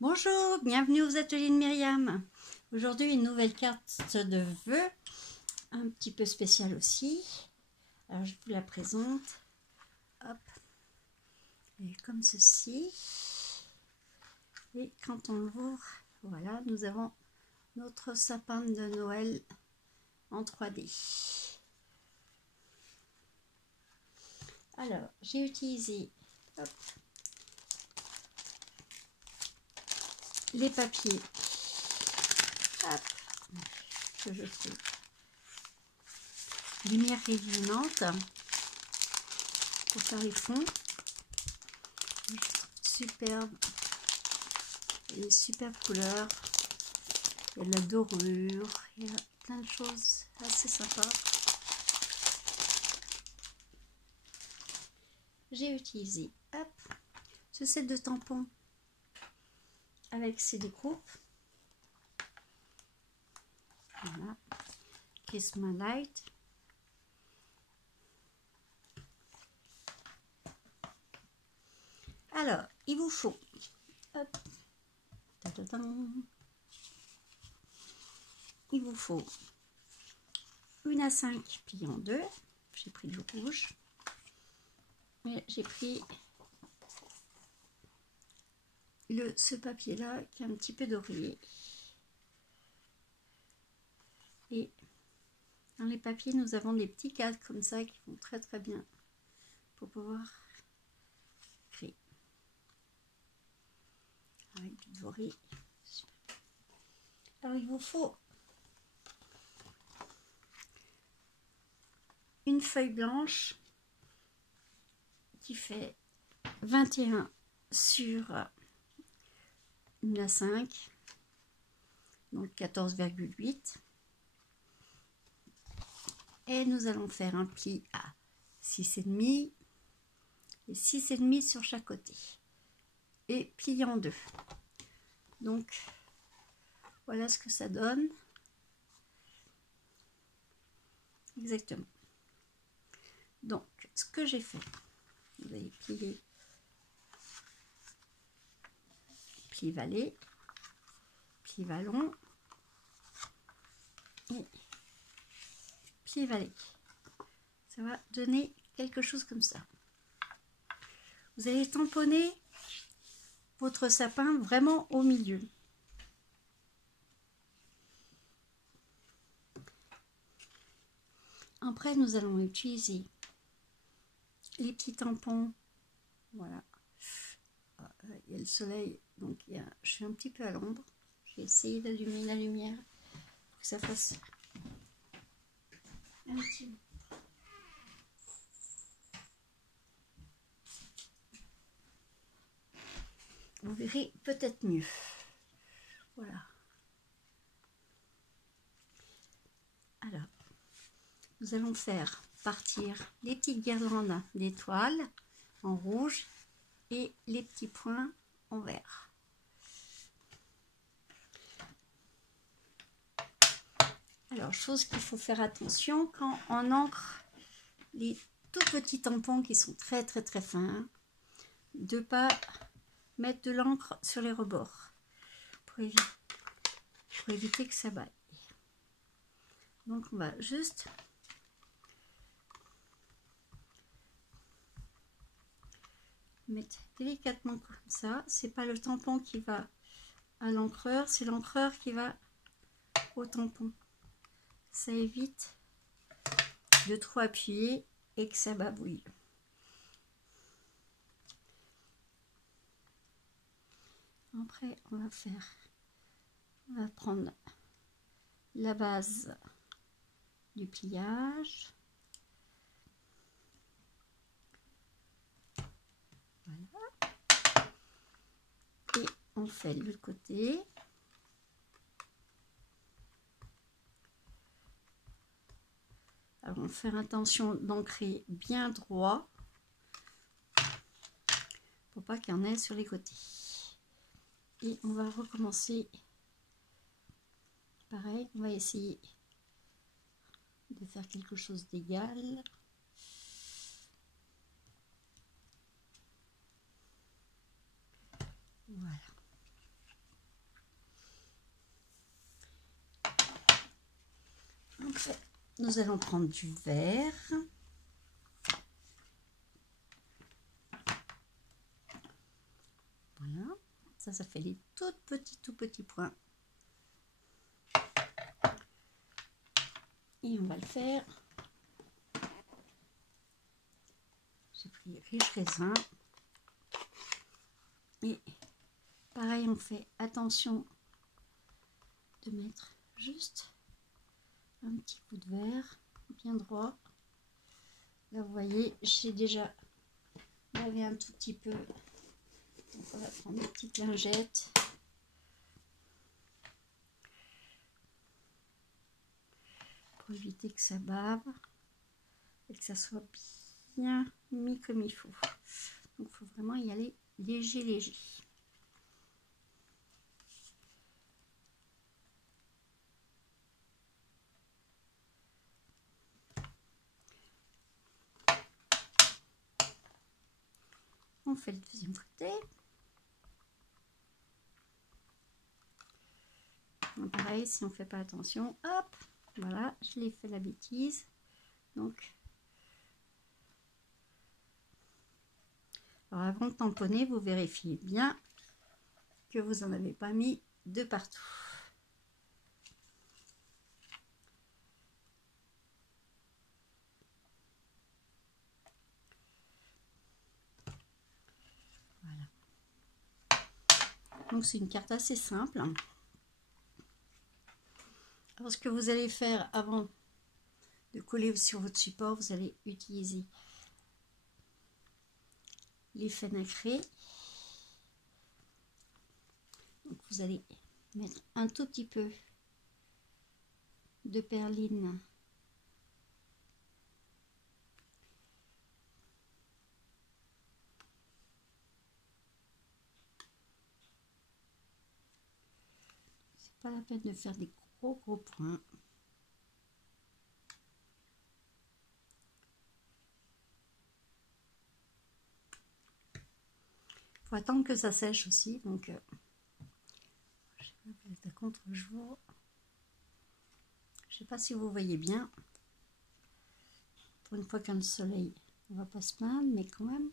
Bonjour, bienvenue aux ateliers de Myriam. Aujourd'hui, une nouvelle carte de vœux, un petit peu spéciale aussi. Alors, je vous la présente. Hop. Elle est comme ceci. Et quand on l'ouvre, voilà, nous avons notre sapin de Noël en 3D. Alors, j'ai utilisé les papiers que je fais lumière rayonnante pour faire les fonds. Superbe, et superbe couleur. Il y a de la dorure, il y a plein de choses assez sympas. J'ai utilisé ce set de tampons avec ces découpes. Voilà, Prisma Light. Alors, il vous faut il vous faut une A5 pliée en deux. J'ai pris du rouge, mais j'ai pris ce papier là qui est un petit peu doré. Et dans les papiers, nous avons des petits cadres comme ça qui vont très très bien pour pouvoir créer avec du doré. Alors il vous faut une feuille blanche qui fait 21 sur une A5, donc 14,8. Et nous allons faire un pli à 6,5 et 6,5 sur chaque côté et plier en deux. Donc voilà ce que ça donne exactement. Donc ce que j'ai fait, vous allez plier pli valet, pli vallon et pli valet. Ça va donner quelque chose comme ça. Vous allez tamponner votre sapin vraiment au milieu. Après, nous allons utiliser les petits tampons. Voilà. Il y a le soleil, donc je suis un petit peu à l'ombre. J'ai essayé d'allumer la lumière pour que ça fasse un petit peu. Vous verrez peut-être mieux. Voilà. Alors, nous allons faire partir les petites guirlandes d'étoiles en rouge et les petits points en vert. Alors, chose qu'il faut faire attention quand on ancre les tout petits tampons qui sont très très très fins, de ne pas mettre de l'encre sur les rebords pour éviter que ça baille. Donc on va juste mettre délicatement comme ça. C'est pas le tampon qui va à l'encreur, c'est l'encreur qui va au tampon. Ça évite de trop appuyer et que ça babouille. Après on va prendre la base du pliage. Voilà. Et on fait de l'autre côté. Alors, on va faire attention d'ancrer bien droit pour pas qu'il y en ait sur les côtés. Et on va recommencer pareil. On va essayer de faire quelque chose d'égal. Voilà. Donc, nous allons prendre du vert. Voilà, ça fait les tout petits points. Et on va le faire. J'ai pris riche raisin. Et pareil, on fait attention de mettre juste un petit coup de verre bien droit. Là, vous voyez, j'ai déjà lavé un tout petit peu. Donc, on va prendre une petite lingette. Pour éviter que ça bave et que ça soit bien mis comme il faut. Donc, il faut vraiment y aller léger. On fait le deuxième côté. Donc, pareil, si on ne fait pas attention, hop, voilà, je l'ai fait la bêtise. Donc, alors avant de tamponner, vous vérifiez bien que vous n'en avez pas mis de partout. Voilà. Donc, c'est une carte assez simple. Alors, ce que vous allez faire avant de coller sur votre support, vous allez utiliser l'effet nacré. Donc, vous allez mettre un tout petit peu de perline c'est pas la peine de faire des gros points. Il faut attendre que ça sèche aussi, donc je sais pas, vous êtes à contre-jour. Je sais pas si vous voyez bien. Pour une fois qu'un soleil, on va pas se plaindre, mais quand même.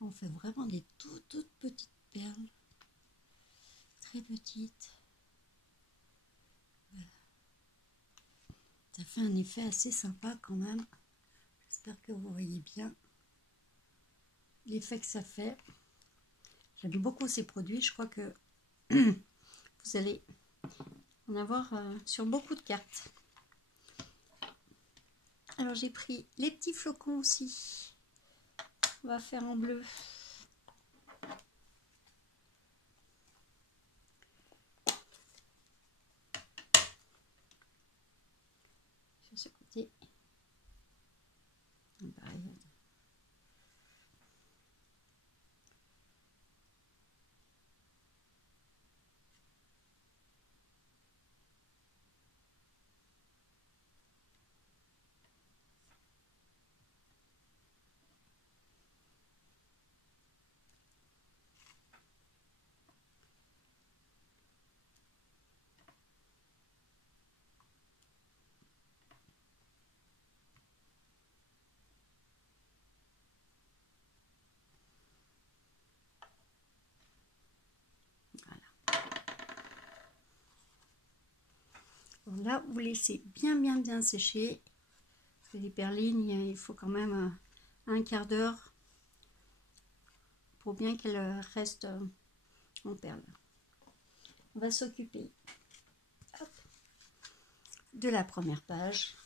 On fait vraiment des toutes petites perles, très petites. Voilà. Ça fait un effet assez sympa quand même. J'espère que vous voyez bien l'effet que ça fait. J'aime beaucoup ces produits. Je crois que vous allez en avoir sur beaucoup de cartes. Alors j'ai pris les petits flocons aussi. On va faire en bleu. Sur ce côté. Pareil. Là, vous laissez bien sécher. Parce que les perlines, il faut quand même un quart d'heure pour bien qu'elles restent en perles. On va s'occuper de la première page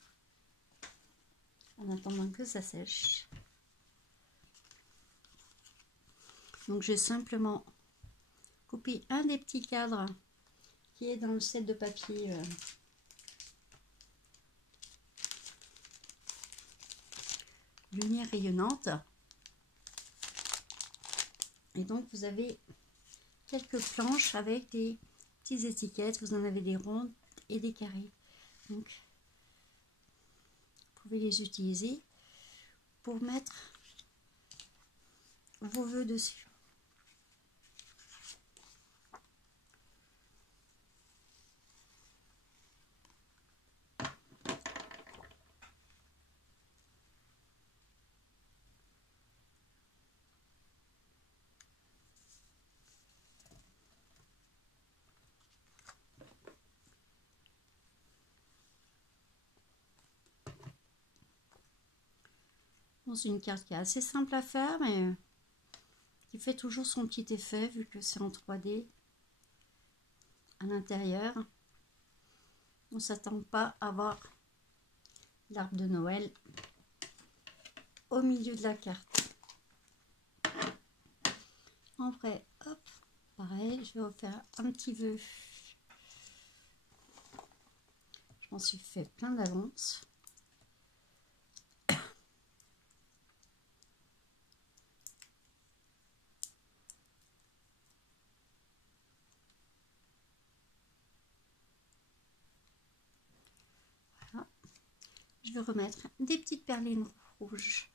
en attendant que ça sèche. Donc, j'ai simplement coupé un des petits cadres qui est dans le set de papier lumière rayonnante. Et donc vous avez quelques planches avec des petites étiquettes. Vous en avez des rondes et des carrés. Donc, vous pouvez les utiliser pour mettre vos vœux dessus. Bon, c'est une carte qui est assez simple à faire, mais qui fait toujours son petit effet vu que c'est en 3D à l'intérieur. On ne s'attend pas à voir l'arbre de Noël au milieu de la carte. En vrai, hop, pareil, je vais vous faire un petit vœu. Je m'en suis fait plein d'avance. Voilà. Je vais remettre des petites perlines rouges